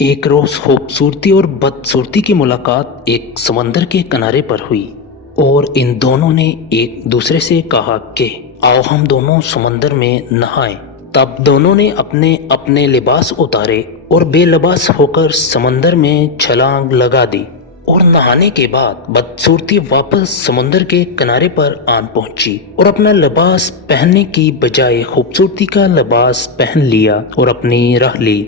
एक रोज खूबसूरती और बदसूरती की मुलाकात एक समंदर के किनारे पर हुई और इन दोनों ने एक दूसरे से कहा कि आओ हम दोनों समंदर में नहाएं। तब दोनों ने अपने अपने लिबास उतारे और बेलिबास होकर समंदर में छलांग लगा दी और नहाने के बाद बदसूरती वापस समुंदर के किनारे पर आन पहुंची और अपना लिबास पहनने की बजाय खूबसूरती का लिबास पहन लिया और अपनी राह ली।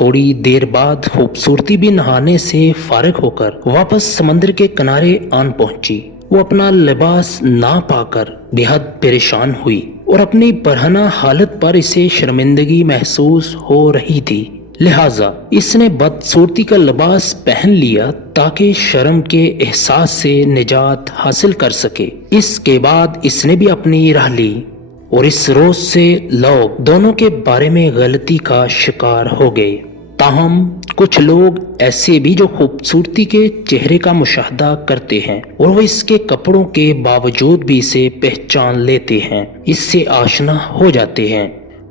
थोड़ी देर बाद खूबसूरती भी नहाने से फारिग होकर वापस समंदर के किनारे आन पहुंची। वो अपना लिबास ना पाकर बेहद परेशान हुई और अपनी बरहना हालत पर इसे शर्मिंदगी महसूस हो रही थी। लिहाजा इसने बदसूरती का लिबास पहन लिया ताकि शर्म के एहसास से निजात हासिल कर सके। इसके बाद इसने भी अपनी राह ली और इस रोज से लोग दोनों के बारे में गलती का शिकार हो गए। ताहम कुछ लोग ऐसे भी जो खूबसूरती के चेहरे का मुशाहदा करते हैं और वो इसके कपड़ों के बावजूद भी इसे पहचान लेते हैं, इससे आशना हो जाते हैं।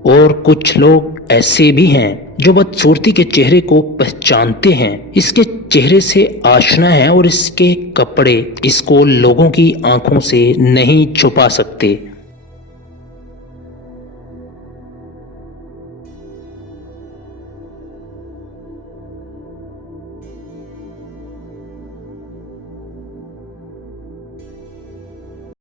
और कुछ लोग ऐसे भी हैं जो बदसूरती के चेहरे को पहचानते हैं, इसके चेहरे से आशना है और इसके कपड़े इसको लोगों की आंखों से नहीं छुपा सकते।